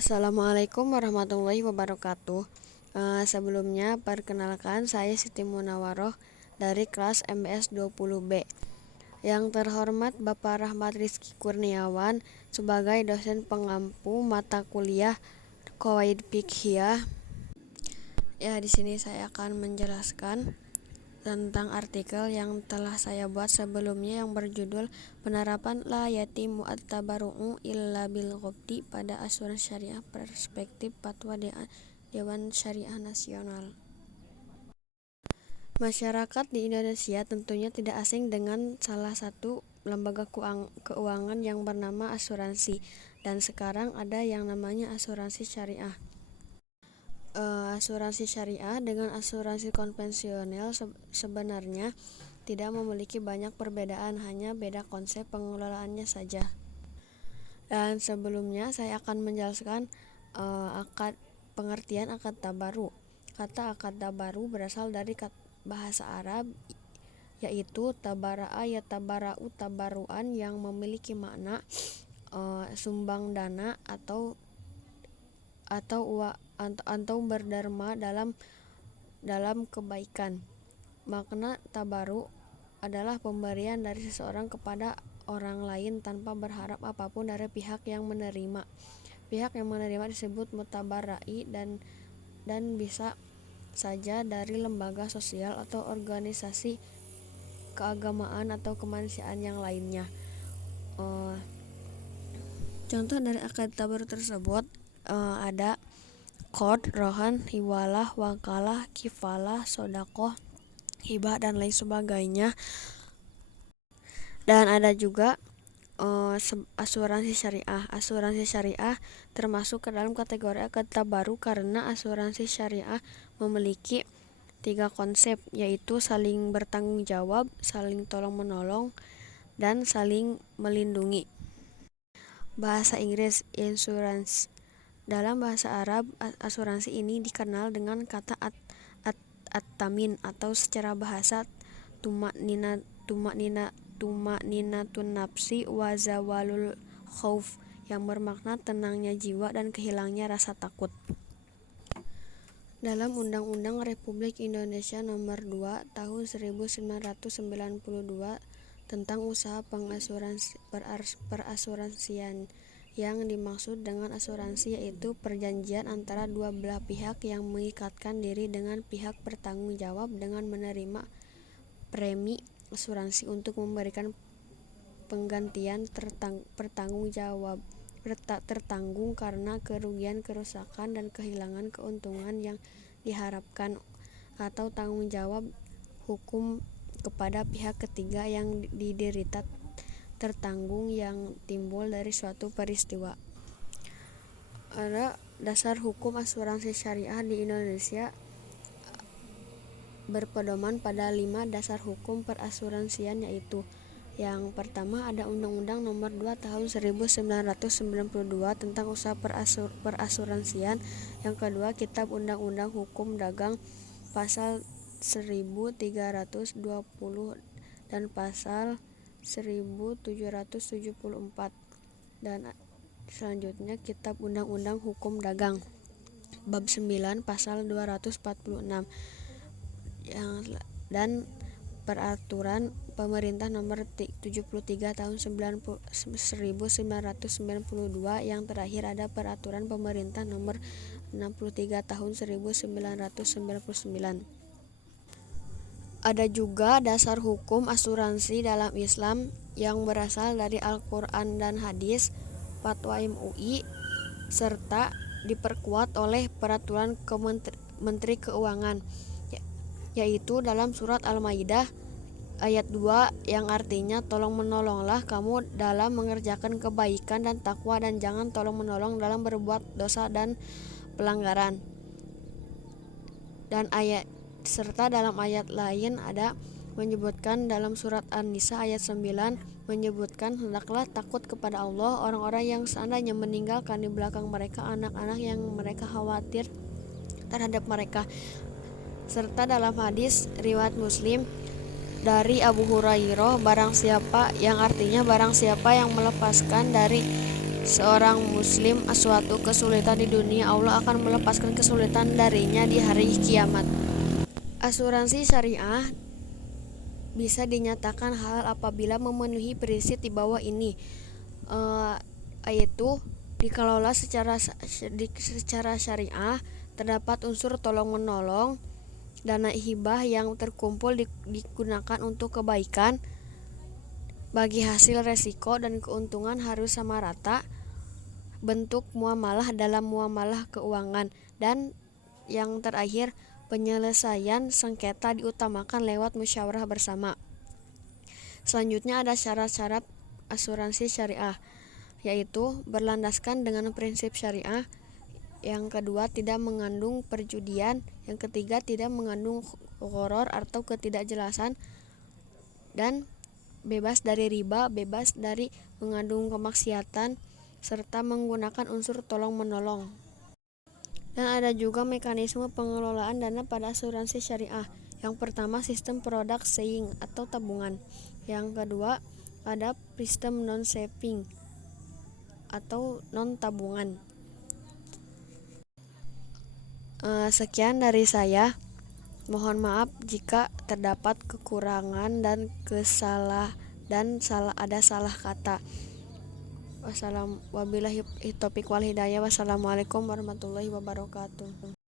Assalamualaikum warahmatullahi wabarakatuh. Sebelumnya perkenalkan saya Siti Munawaroh dari kelas MBS 20B. Yang terhormat Bapak Rahmat Rizky Kurniawan sebagai dosen pengampu mata kuliah Qawaid Fiqhiyah. Ya, di sini saya akan menjelaskan tentang artikel yang telah saya buat sebelumnya yang berjudul Penerapan La Yatimu At-Tabarru'u Illa Bil Qabdi pada Asuransi Syariah Perspektif Fatwa Dewan Syariah Nasional. Masyarakat di Indonesia tentunya tidak asing dengan salah satu lembaga keuangan yang bernama asuransi, dan sekarang ada yang namanya asuransi syariah. Asuransi syariah dengan asuransi konvensional sebenarnya tidak memiliki banyak perbedaan, hanya beda konsep pengelolaannya saja. Dan sebelumnya saya akan menjelaskan pengertian akad tabaru. Kata akad tabaru berasal dari bahasa Arab, yaitu tabara'a yatabara'u tabaruan, yang memiliki makna sumbang dana atau berderma dalam kebaikan. Makna tabaru adalah pemberian dari seseorang kepada orang lain tanpa berharap apapun dari pihak yang menerima. Pihak yang menerima disebut mutabarrai dan bisa saja dari lembaga sosial atau organisasi keagamaan atau kemanusiaan yang lainnya. Contoh dari akad tabaru tersebut ada qard, rohan, hiwalah, wakalah, kifalah, sodakoh, hibah, dan lain sebagainya. Dan ada juga asuransi syariah. Asuransi syariah termasuk ke dalam kategori akad tabaru karena asuransi syariah memiliki 3 konsep, yaitu saling bertanggung jawab, saling tolong menolong, dan saling melindungi. Bahasa Inggris insurance. Dalam bahasa Arab, asuransi ini dikenal dengan kata at-tamin, atau secara bahasa tumakninatun nafsi wa zawalul khauf, yang bermakna tenangnya jiwa dan kehilangnya rasa takut. Dalam Undang-Undang Republik Indonesia Nomor 2 Tahun 1992 tentang usaha perasuransian, yang dimaksud dengan asuransi yaitu perjanjian antara dua belah pihak yang mengikatkan diri dengan pihak bertanggung jawab dengan menerima premi asuransi untuk memberikan penggantian tertanggung karena kerugian, kerusakan, dan kehilangan keuntungan yang diharapkan, atau tanggung jawab hukum kepada pihak ketiga yang diderita tertanggung yang timbul dari suatu peristiwa. Ada dasar hukum asuransi syariah di Indonesia berpedoman pada 5 dasar hukum perasuransian, yaitu: yang pertama ada Undang-Undang Nomor 2 Tahun 1992 tentang usaha perasuransian. Yang kedua, Kitab Undang-Undang Hukum Dagang Pasal 1320 dan Pasal 1774. Dan selanjutnya Kitab Undang-Undang Hukum Dagang Bab 9 Pasal 246 dan Peraturan Pemerintah Nomor 73 Tahun 1992. Yang terakhir ada Peraturan Pemerintah Nomor 63 Tahun 1999. Ada juga dasar hukum asuransi dalam Islam yang berasal dari Al-Quran dan Hadis, Fatwa MUI, serta diperkuat oleh Peraturan Menteri Keuangan, yaitu dalam surat Al-Maidah ayat 2 yang artinya tolong menolonglah kamu dalam mengerjakan kebaikan dan takwa, dan jangan tolong menolong dalam berbuat dosa dan pelanggaran. Dan serta dalam ayat lain ada menyebutkan dalam surat An-Nisa ayat 9 menyebutkan hendaklah takut kepada Allah orang-orang yang seandainya meninggalkan di belakang mereka anak-anak yang mereka khawatir terhadap mereka. Serta dalam hadis riwayat Muslim dari Abu Hurairah, barang siapa, yang artinya barang siapa yang melepaskan dari seorang muslim suatu kesulitan di dunia, Allah akan melepaskan kesulitan darinya di hari kiamat. Asuransi syariah bisa dinyatakan halal apabila memenuhi prinsip di bawah ini, yaitu dikelola secara syariah, terdapat unsur tolong-menolong, dana hibah yang terkumpul digunakan untuk kebaikan, bagi hasil resiko dan keuntungan harus sama rata, bentuk muamalah dalam muamalah keuangan, dan yang terakhir, penyelesaian sengketa diutamakan lewat musyawarah bersama. Selanjutnya ada syarat-syarat asuransi syariah, yaitu berlandaskan dengan prinsip syariah. Yang kedua, tidak mengandung perjudian. Yang ketiga, tidak mengandung gharar atau ketidakjelasan, dan bebas dari riba, bebas dari mengandung kemaksiatan, serta menggunakan unsur tolong-menolong. Dan ada juga mekanisme pengelolaan dana pada asuransi syariah. Yang pertama, sistem product saving atau tabungan. Yang kedua, ada sistem non-saving atau non-tabungan. Sekian dari saya. Mohon maaf jika terdapat kekurangan dan ada salah kata. Wabillahi taufiq wal hidayah. Wassalamualaikum warahmatullahi wabarakatuh.